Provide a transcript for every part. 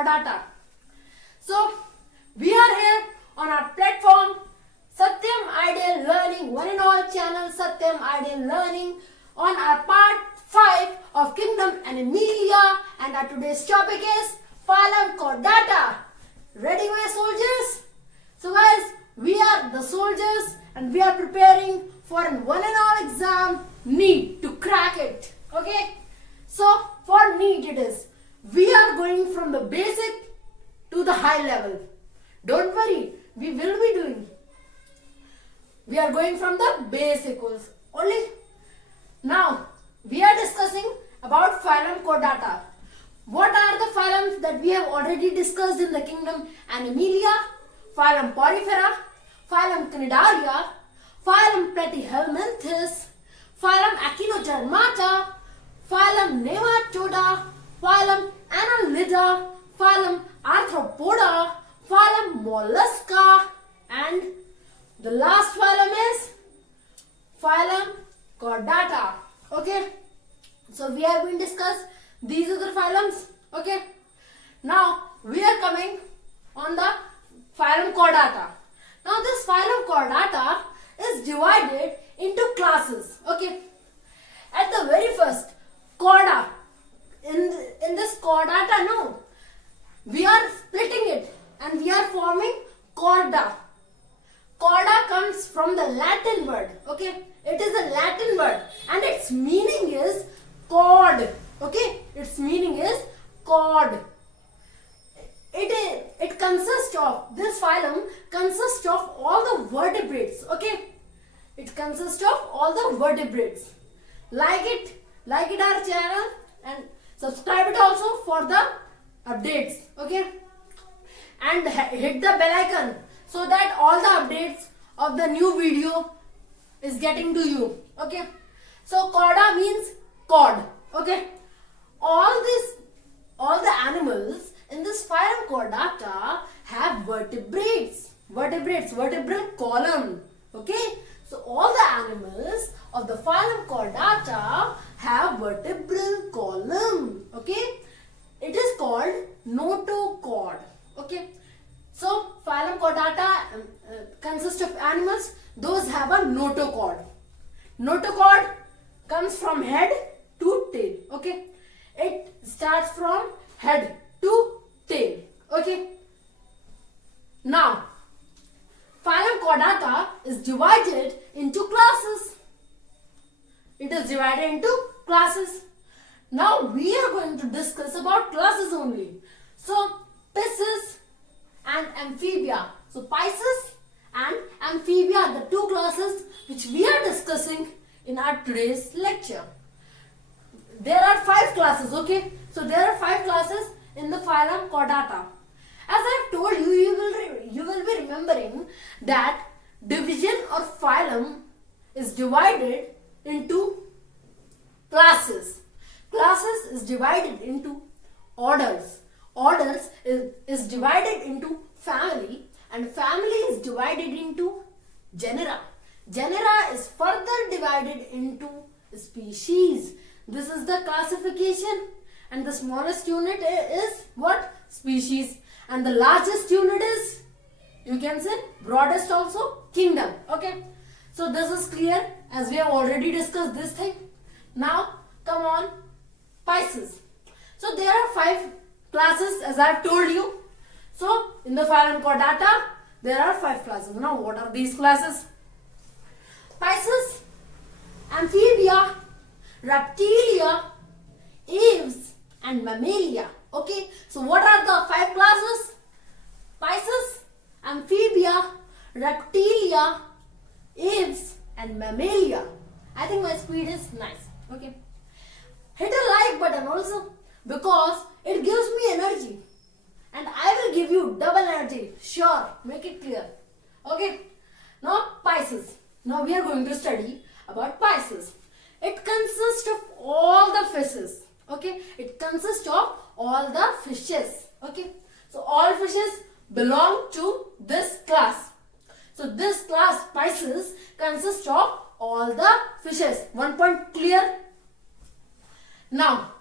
Chordata. So, we are here on our platform Satyam Ideal Learning, one and all channel Satyam Ideal Learning, on our part 5 of Kingdom Animalia, and our today's topic is Phylum Chordata. Ready, my soldiers? So guys, we are the soldiers and we are preparing for an one and all exam, NEET, to crack it. Okay? So, for NEET it is, we are going from the basic to the high level. Don't worry, we will be doing. We are going from the basic only. Now, we are discussing about Phylum Chordata. What are the phylums that we have already discussed in the Kingdom Animalia? Phylum Porifera, Phylum Cnidaria, Phylum Platyhelminthes, Phylum Echinodermata, Phylum Nematoda, Phylum Annelida, Phylum Arthropoda, Phylum Mollusca, and the last phylum is Phylum Chordata. Okay, so we have been discussed these are the phylums. Okay, now we are coming on the Phylum Chordata. Now this Phylum Chordata is divided into classes. Okay, at the very first, Chorda. In this Chordata, no, we are splitting it and we are forming Chorda. Chorda comes from the Latin word. Okay, it is a Latin word and its meaning is cord. Okay, its meaning is cord. It consists of, this phylum consists of all the vertebrates. Okay, it consists of all the vertebrates. Like it our channel and subscribe it also for the updates. Okay, and hit the bell icon so that all the updates of the new video is getting to you. Okay, so chorda means cord. Okay, all the animals in this Phylum Chordata have vertebrates, vertebral column. Okay, so all the animals of the Phylum Chordata have vertebral column. Okay, it is called notochord. Okay, so Phylum Chordata consists of animals, those have a notochord. Notochord comes from head to tail. Okay, it starts from head to tail. Okay, now Phylum Chordata is divided into classes. It is divided into classes. Now we are going to discuss about classes only. So Pisces and Amphibia. So Pisces and Amphibia are the two classes which we are discussing in our today's lecture. There are 5 classes. Okay, so there are 5 classes in the Phylum Chordata. As I have told you, you will be remembering that division or phylum is divided into classes. Classes is divided into orders. Orders is divided into family, and family is divided into genera. Genera is further divided into species. This is the classification, and the smallest unit is what? Species. And the largest unit is, you can say, broadest also, kingdom. Okay, so this is clear as we have already discussed this thing. Now come on, Pisces. So there are 5 classes as I have told you. So in the Phylum Chordata there are 5 classes. Now what are these classes? Pisces, Amphibia, Reptilia, Aves, and Mammalia. Okay, so what are the 5 classes? Pisces, Amphibia, Reptilia, Aves, and Mammalia. I think my speed is nice. Okay, hit a like button also because it gives me energy and I will give you double energy. Sure, make it clear. Okay, now Pisces. Now we are going to study about Pisces. It consists of all the fishes. Okay, it consists of all the fishes. Okay, so all fishes belong to this class. So this class Pisces consists of all the fishes. One point clear. Now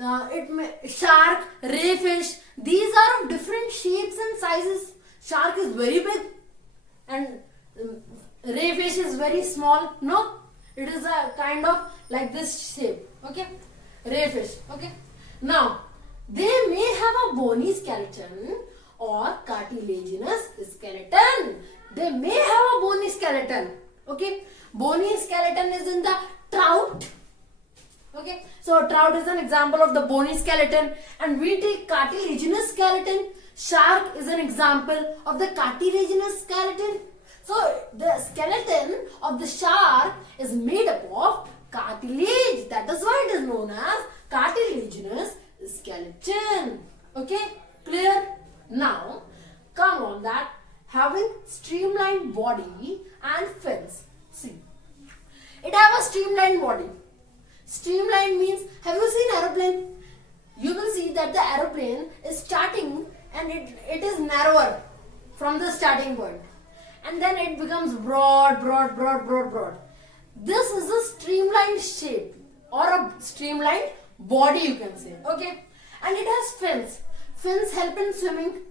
Shark, ray fish, these are of different shapes and sizes. Shark is very big and ray fish is very small. No, it is a kind of like this shape. Okay, ray fish. Okay, now they may have a bony skeleton or cartilaginous skeleton. They may have a bony skeleton. Okay, bony skeleton is in the trout. Okay, so trout is an example of the bony skeleton, and we take cartilaginous skeleton. Shark is an example of the cartilaginous skeleton. So the skeleton of the shark is made up of cartilage. That is why it is known as cartilaginous skeleton. Okay, clear? Now come on that having streamlined body and fins. See, it have a streamlined body. Streamlined means, have you seen aeroplane? You will see that the aeroplane is starting and it is narrower from the starting point. And then it becomes broad. This is a streamlined shape or a streamlined body, you can say. Okay. And it has fins. Fins help in swimming.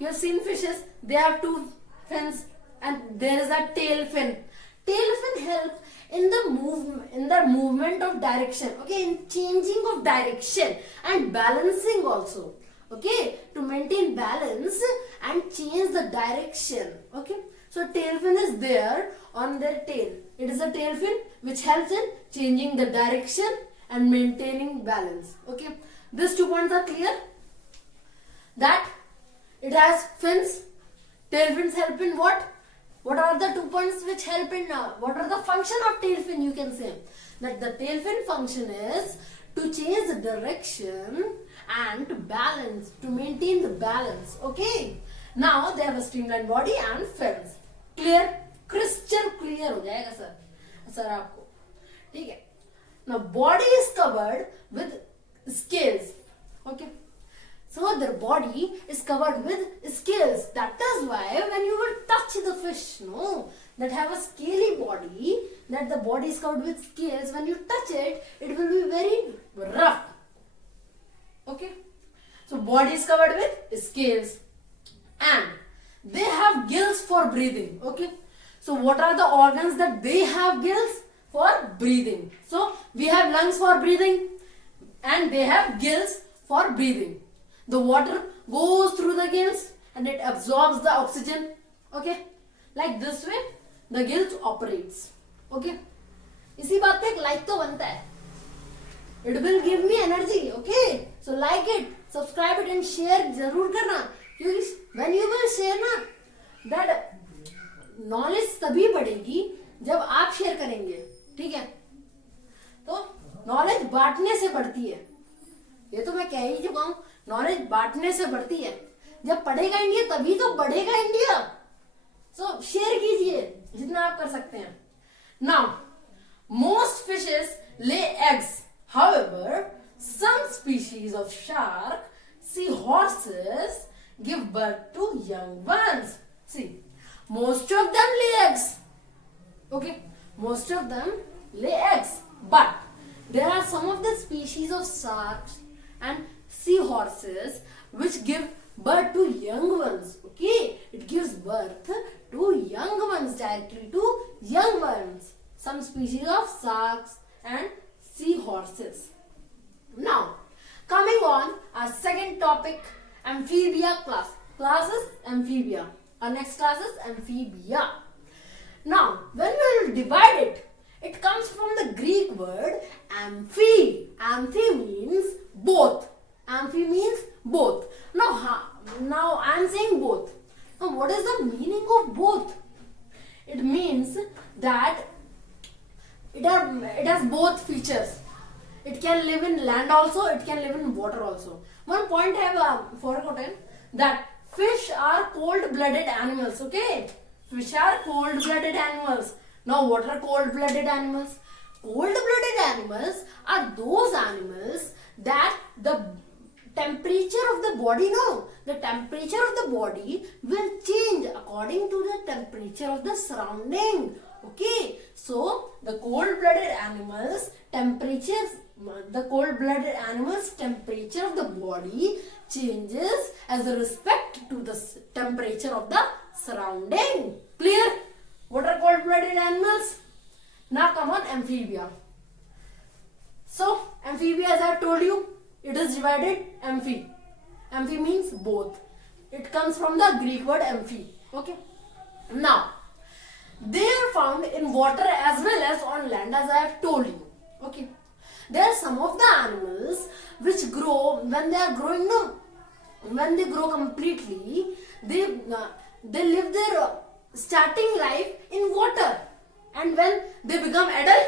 You have seen fishes, they have two fins and there is a tail fin. Tail fin helps in the movement of direction. Okay, in changing of direction and balancing also. Okay, to maintain balance and change the direction. Okay, so tail fin is there on their tail. It is a tail fin which helps in changing the direction and maintaining balance. Okay, these 2 points are clear. That it has fins. Tail fins help in what? What are the 2 points which help in, what are the function of tail fin, you can say? That the tail fin function is to change the direction and to balance, to maintain the balance. Okay. Now they have a streamlined body and fins. Clear? Crystal clear हो जाएगा sir आपको. ठीक है. Now body is covered with scales. Okay. So their body is covered with scales. That is why when you will touch the fish, no, that have a scaly body, that the body is covered with scales, when you touch it, it will be very rough. Okay. So body is covered with scales. And they have gills for breathing. Okay. So what are the organs that they have gills for breathing? So we have lungs for breathing and they have gills for breathing. The water goes through the gills and it absorbs the oxygen. Okay, like this way the gills operates. Okay, इसी बात पे एक like तो बनता है. It will give me energy. Okay, so like it, subscribe it and share जरूर करना. क्योंकि when you will share ना, that knowledge तभी बढ़ेगी जब आप share करेंगे. ठीक है, तो knowledge बांटने से बढ़ती है. ये तो मैं कह ही चुका हूँ. नॉलेज बांटने से बढ़ती है. जब पढ़ेगा इंडिया तभी तो बढ़ेगा इंडिया. सो शेयर कीजिए जितना आप कर सकते हैं. Now most fishes lay eggs. However some species of shark, seahorses give birth to young ones. See most of them lay eggs. Okay, most of them lay eggs, but there are some of the species of sharks and seahorses which give birth to young ones. Okay, it gives birth to young ones, directly to young ones. Some species of sharks and seahorses. Now coming on our second topic, amphibia class. Classes amphibia. Our next class is amphibia. Now when we will divide it, it comes from the Greek word amphi. Amphi means both. Amphi means both. Now I am saying both. Now what is the meaning of both? It means that it has both features. It can live in land also, it can live in water also. One point I have forgotten, that fish are cold-blooded animals. Okay, fish are cold-blooded animals. Now what are cold-blooded animals? Cold-blooded animals are those animals that the temperature of the body, the temperature of the body will change according to the temperature of the surrounding. Okay, so the cold-blooded animals, temperatures the cold-blooded animals' temperature of the body changes as respect to the temperature of the surrounding. Clear? What are cold-blooded animals? Now come on amphibia. So amphibia, as I have told you, it is divided amphi. Amphi means both. It comes from the Greek word amphi. Okay. Now they are found in water as well as on land, as I have told you. Okay. There are some of the animals which grow when they are growing. No, when they grow completely, they live their starting life in water, and when they become adult,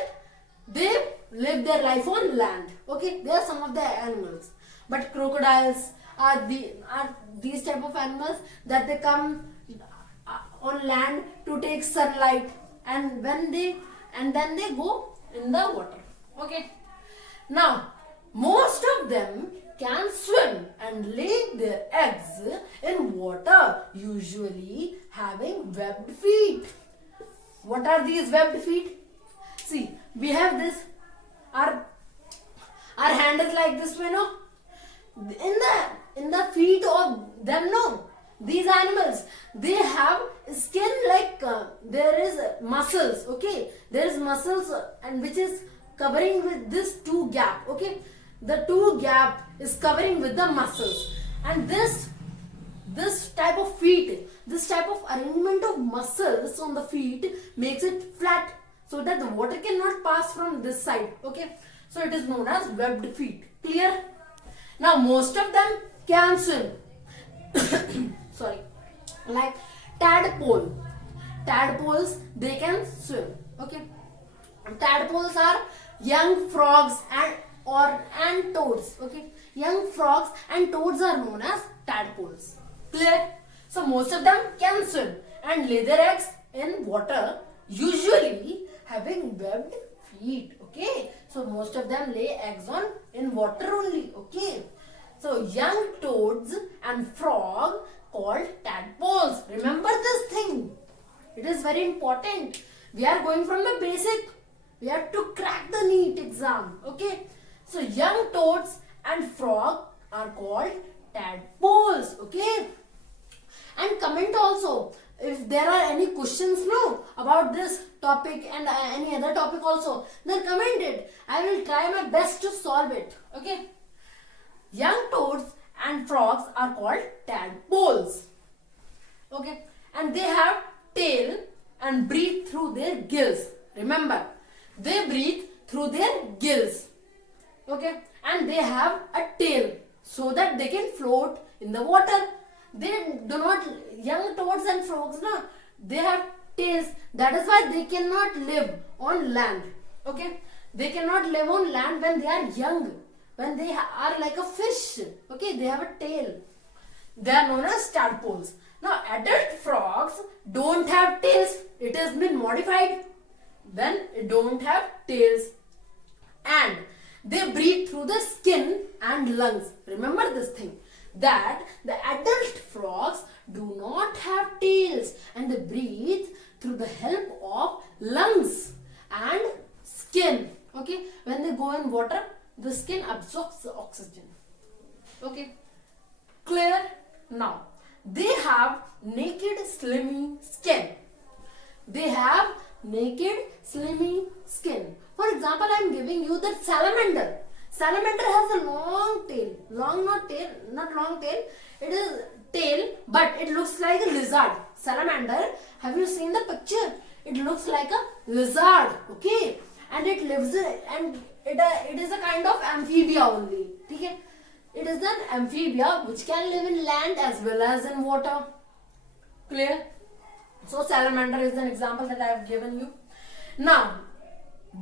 they live their life on land. Okay, they are some of the animals. But crocodiles are these type of animals that they come on land to take sunlight, and then they go in the water. Okay. Now most of them can swim and lay their eggs in water, usually having webbed feet. What are these webbed feet? See, we have this. Our hand is like this way, no? In the feet of them, no? These animals, they have skin like there is muscles. Okay, there is muscles and which is covering with this two gap. Okay, the two gap is covering with the muscles, and this type of feet, this type of arrangement of muscles on the feet makes it flat, so that the water cannot pass from this side. Okay, so it is known as webbed feet. Clear? Now most of them can swim. Sorry, like tadpole. Tadpoles, they can swim. Okay, tadpoles are young frogs and toads. Okay, young frogs and toads are known as tadpoles. Clear? So most of them can swim and lay their eggs in water, usually having webbed feet. Okay, so most of them lay eggs in water only. Okay, so young toads and frog called tadpoles. Remember this thing. It is very important. We are going from the basic. We have to crack the NEET exam. Okay, so young toads and frog are called tadpoles. Okay, and comment also if there are any questions about this topic and any other topic also, then comment it. I will try my best to solve it. Okay, young toads and frogs are called tadpoles. Okay, and they have tail and breathe through their gills. Remember, they breathe through their gills. Okay, and they have a tail so that they can float in the water. They do not, young toads and frogs, no, they have tails. That is why they cannot live on land. Okay, they cannot live on land when they are young, when they are like a fish. Okay, they have a tail. They are known as tadpoles. Now adult frogs don't have tails. It has been modified. Then it don't have tails, and they breathe through the skin and lungs. Remember this thing, that the adult frogs do not have tails and they breathe through the help of lungs and skin. Okay, when they go in water, the skin absorbs the oxygen. Okay, clear? Now they have naked slimy skin. They have naked slimy skin. For example, I am giving you the salamander. Salamander has a long tail. Not long tail. It is tail, but it looks like a lizard. Salamander, have you seen the picture? It looks like a lizard. Okay, and it lives and it is a kind of amphibia only. Okay, it is an amphibia which can live in land as well as in water. Clear? So salamander is an example that I have given you. Now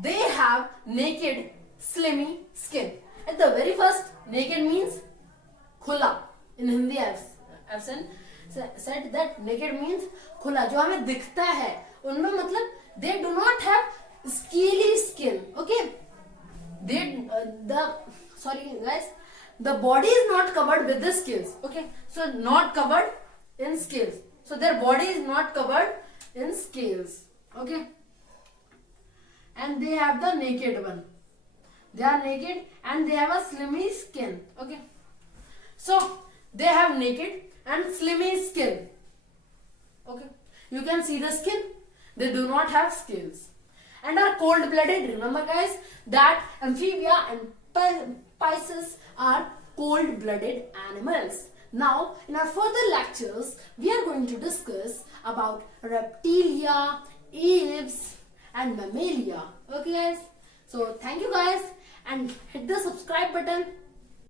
they have naked slimy skin. At the very first, naked means khula. In Hindi I have said that naked means khula, जो हमें दिखता है. उनमें मतलब they do not have scaly skin. Okay, sorry guys, the body is not covered with the scales. Okay, so not covered in scales. So their body is not covered in scales. Okay, and they have the naked one. They are naked and they have a slimy skin. Okay. So they have naked and slimy skin. Okay. You can see the skin. They do not have scales. And are cold-blooded. Remember guys that amphibia and pisces are cold-blooded animals. Now in our further lectures we are going to discuss about reptilia, aves and mammalia. Okay guys. So thank you guys and hit the subscribe button.